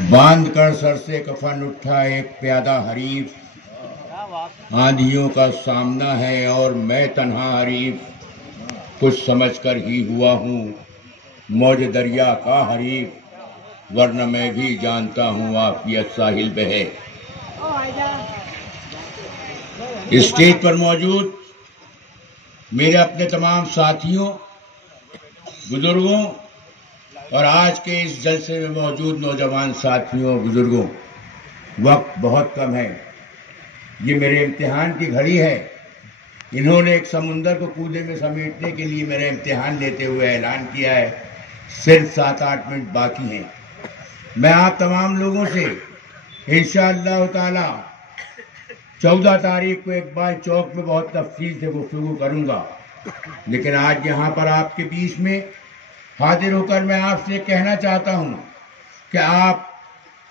बांध कर सर से कफन उठा एक प्यादा हरीफ, आंधियों का सामना है और मैं तन्हा हरीफ, कुछ समझकर ही हुआ हूँ मौज दरिया का हरीफ, वरना मैं भी जानता हूँ आफियत साहिल पे है। स्टेज पर मौजूद मेरे अपने तमाम साथियों, बुजुर्गों और आज के इस जलसे में मौजूद नौजवान साथियों बुजुर्गों, वक्त बहुत कम है। ये मेरे इम्तिहान की घड़ी है। इन्होंने एक समुंदर को कूदे में समेटने के लिए मेरा इम्तिहान लेते हुए ऐलान किया है, सिर्फ 7-8 मिनट बाकी हैं। मैं आप तमाम लोगों से इंशाअल्लाह ताला 14 तारीख को एक बार चौक में बहुत तफसील से गुफ्तगू करूंगा, लेकिन आज यहाँ पर आपके बीच में हाजिर होकर मैं आपसे कहना चाहता हूँ कि आप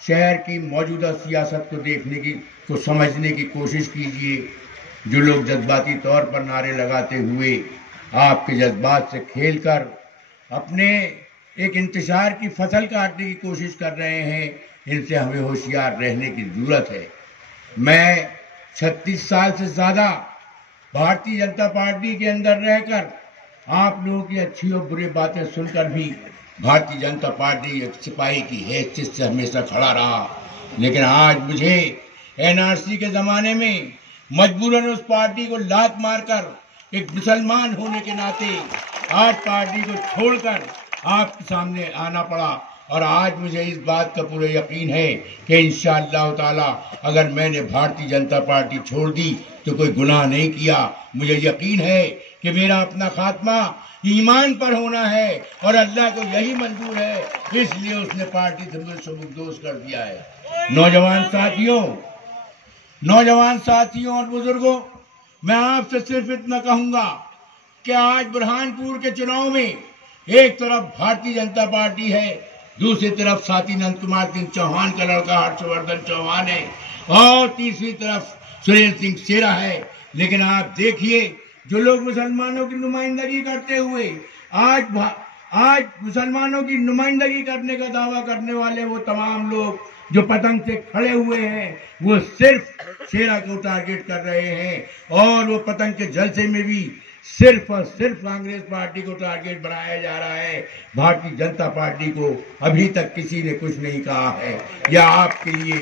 शहर की मौजूदा सियासत को देखने की, को समझने की कोशिश कीजिए। जो लोग जज्बाती तौर पर नारे लगाते हुए आपके जज्बात से खेलकर अपने एक इंतशार की फसल काटने की कोशिश कर रहे हैं, इनसे हमें होशियार रहने की जरूरत है। मैं 36 साल से ज्यादा भारतीय जनता पार्टी के अंदर रहकर आप लोगों की अच्छी और बुरी बातें सुनकर भी भारतीय जनता पार्टी एक सिपाही की हैसियत से हमेशा खड़ा रहा, लेकिन आज मुझे एनआरसी के जमाने में मजबूरन उस पार्टी को लात मारकर एक मुसलमान होने के नाते आज पार्टी को छोड़कर आपके सामने आना पड़ा। और आज मुझे इस बात का पूरा यकीन है कि इंशाअल्लाह ताला अगर मैंने भारतीय जनता पार्टी छोड़ दी तो कोई गुनाह नहीं किया। मुझे यकीन है कि मेरा अपना खात्मा ईमान पर होना है और अल्लाह को यही मंजूर है, इसलिए उसने पार्टी से मुझे सबकदोश कर दिया है। नौजवान साथियों और बुजुर्गों, मैं आपसे सिर्फ इतना कहूंगा कि आज बुरहानपुर के चुनाव में एक तरफ भारतीय जनता पार्टी है, दूसरी तरफ साथी नंद कुमार सिंह चौहान का लड़का हर्षवर्धन चौहान है और तीसरी तरफ सुरेंद्र सिंह शेरा है। लेकिन आप देखिए, जो लोग मुसलमानों की नुमाइंदगी करते हुए आज मुसलमानों की नुमाइंदगी करने का दावा करने वाले वो तमाम लोग जो पतंग से खड़े हुए हैं, वो सिर्फ शेरा को टारगेट कर रहे हैं और वो पतंग के जलसे में भी सिर्फ और सिर्फ कांग्रेस पार्टी को टारगेट बनाया जा रहा है। भारतीय जनता पार्टी को अभी तक किसी ने कुछ नहीं कहा है। यह आपके लिए,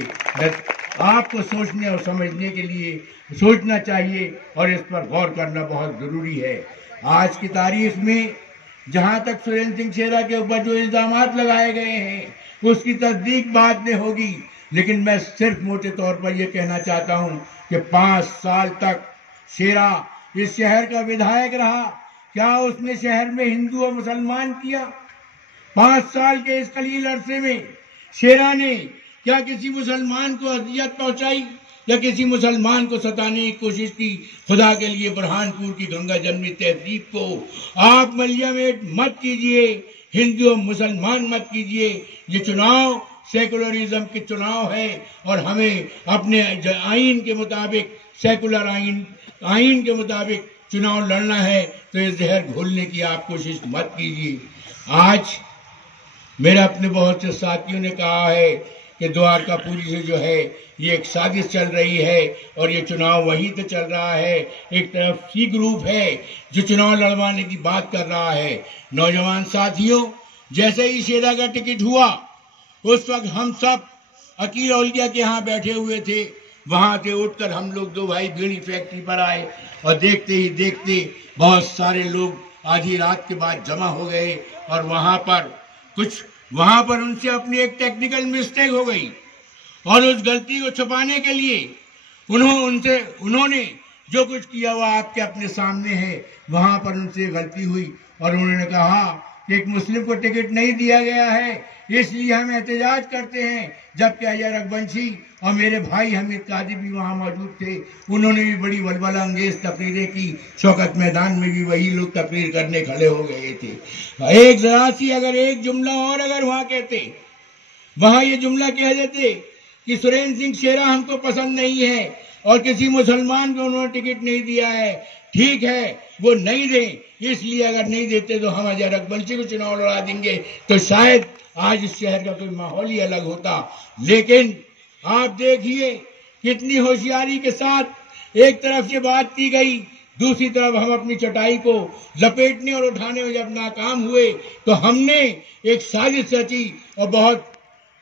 आपको सोचने और समझने के लिए सोचना चाहिए और इस पर गौर करना बहुत जरूरी है। आज की तारीख में जहां तक सुरेंद्र सिंह शेरा के ऊपर जो इल्जामात लगाए गए हैं उसकी तस्दीक बाद में होगी, लेकिन मैं सिर्फ मोटे तौर पर यह कहना चाहता हूं कि 5 साल तक शेरा इस शहर का विधायक रहा। क्या उसने शहर में हिंदू और मुसलमान किया? 5 साल के इस कलील अरसे में शेरा ने क्या किसी मुसलमान को अजियत पहुंचाई या किसी मुसलमान को सताने की कोशिश की? खुदा के लिए बुरहानपुर की गंगा जमनी तहजीब को आप मलियामेट मत कीजिए, हिंदू और मुसलमान मत कीजिए। ये चुनाव सेकुलरिज्म के चुनाव है और हमें अपने आइन के मुताबिक, सेकुलर आइन के मुताबिक चुनाव लड़ना है। तो ये जहर घोलने की आप कोशिश मत कीजिए। आज मेरे अपने बहुत से साथियों ने कहा है कि द्वारकापुरी से जो है ये एक साजिश चल रही है और ये चुनाव वहीं से चल रहा है। एक तरफ सी ग्रुप है जो चुनाव लड़वाने की बात कर रहा है। नौजवान साथियों, जैसे ही शेरा का टिकट हुआ उस वक्त हम सब अकील औलिया के यहाँ बैठे हुए थे। वहां से उठकर हम लोग 2 भाई बीड़ी फैक्ट्री पर आए और देखते ही देखते बहुत सारे लोग आधी रात के बाद जमा हो गए और वहां पर उनसे अपनी एक टेक्निकल मिस्टेक हो गई और उस गलती को छुपाने के लिए उन्होंने जो कुछ किया वो आपके अपने सामने है। वहां पर उनसे गलती हुई और उन्होंने कहा कि एक मुस्लिम को टिकट नहीं दिया गया है, इसलिए हम एहतजाज करते हैं। जबकि अजय रघुवंशी और मेरे भाई हमीद काजी भी वहां मौजूद थे। उन्होंने भी बड़ी वलवला अंगेज तकरीरें की। शौकत मैदान में भी वही लोग तकरीर करने खड़े हो गए थे। एक जरा सी अगर एक जुमला और अगर वहां कहते, वहां ये जुमला कह देते कि सुरेंद्र सिंह शेरा हमको पसंद नहीं है और किसी मुसलमान को उन्होंने टिकट नहीं दिया है, ٹھیک ہے وہ نہیں دیں، اس لیے اگر نہیں دیتے تو ہم اجے رقبنشی کو چناؤ لڑا دیں گے تو شاید آج اس شہر کا کوئی ماحول ہی الگ ہوتا۔ لیکن آپ دیکھیے کتنی ہوشیاری کے ساتھ ایک طرف سے بات کی گئی، دوسری طرف ہم اپنی چٹائی کو لپیٹنے اور اٹھانے میں جب ناکام ہوئے تو ہم نے ایک سازش رچی اور بہت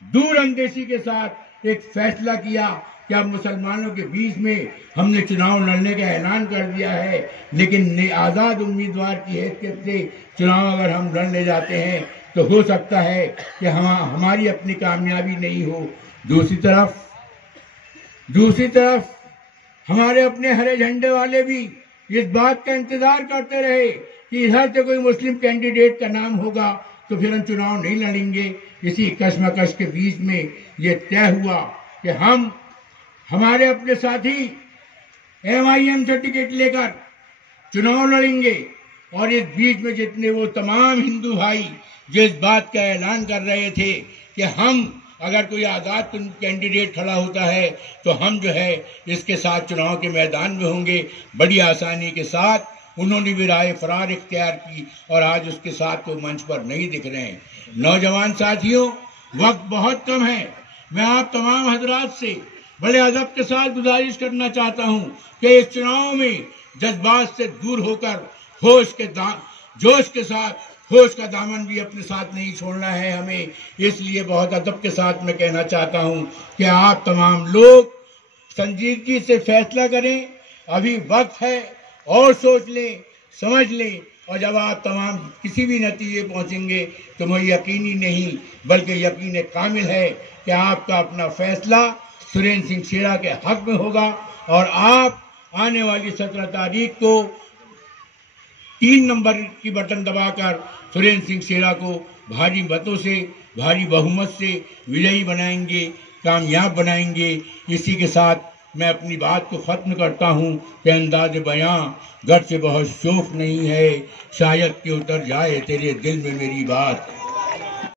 دور اندیشی کے ساتھ ایک فیصلہ کیا کہ اب مسلمانوں کے بیچ میں ہم نے چناؤ لڑنے کا اعلان کر دیا ہے، لیکن آزاد امیدوار کی حیثیت سے چناؤ اگر ہم لڑ لے جاتے ہیں تو ہو سکتا ہے کہ ہماری اپنی کامیابی نہیں ہو۔ دوسری طرف ہمارے اپنے ہرے جھنڈے والے بھی اس بات کا انتظار کرتے رہے کہ ادھر سے کوئی مسلم کینڈیڈیٹ کا نام ہوگا تو پھر ہم چناؤ نہیں لڑیں گے۔ اسی کشمکش کے بیچ میں یہ طے ہوا کہ ہم ہمارے اپنے ساتھی MIM سے ٹکٹ لے کر چناؤ لڑیں گے، اور اس بیچ میں جتنے وہ تمام ہندو بھائی جو اس بات کا اعلان کر رہے تھے کہ ہم اگر کوئی آزاد کینڈیڈیٹ کھڑا ہوتا ہے تو ہم جو ہے اس کے ساتھ چناؤ کے میدان میں ہوں گے، بڑی آسانی کے ساتھ انہوں نے بھی رائے فرار اختیار کی اور آج اس کے ساتھ کوئی منچ پر نہیں دکھ رہے ہیں۔ نوجوان ساتھیوں، وقت بہت کم ہے، میں آپ تمام حضرات سے بڑے ادب کے ساتھ گزارش کرنا چاہتا ہوں کہ اس چناؤ میں جذبات سے دور ہو کر جوش کے ساتھ ہوش کا دامن بھی اپنے ساتھ نہیں چھوڑنا ہے ہمیں۔ اس لیے بہت ادب کے ساتھ میں کہنا چاہتا ہوں کہ آپ تمام لوگ سنجیدگی سے فیصلہ کریں، ابھی وقت ہے، اور سوچ لیں، سمجھ لیں، اور جب آپ تمام کسی بھی نتیجے پہنچیں گے تو مجھے یقینی نہیں بلکہ یقین کامل ہے کہ آپ کا اپنا فیصلہ سریندر سنگھ شیرا کے حق میں ہوگا، اور آپ آنے والی 17 تاریخ کو 3 نمبر کی بٹن دبا کر سریندر سنگھ شیرا کو بھاری متوں سے، بھاری بہمت سے وجئی بنائیں گے، کامیاب بنائیں گے۔ اسی کے ساتھ میں اپنی بات کو ختم کرتا ہوں کہ انداز بیاں گھر سے بہت شوق نہیں ہے، شاید کہ اتر جائے تیرے دل میں میری بات۔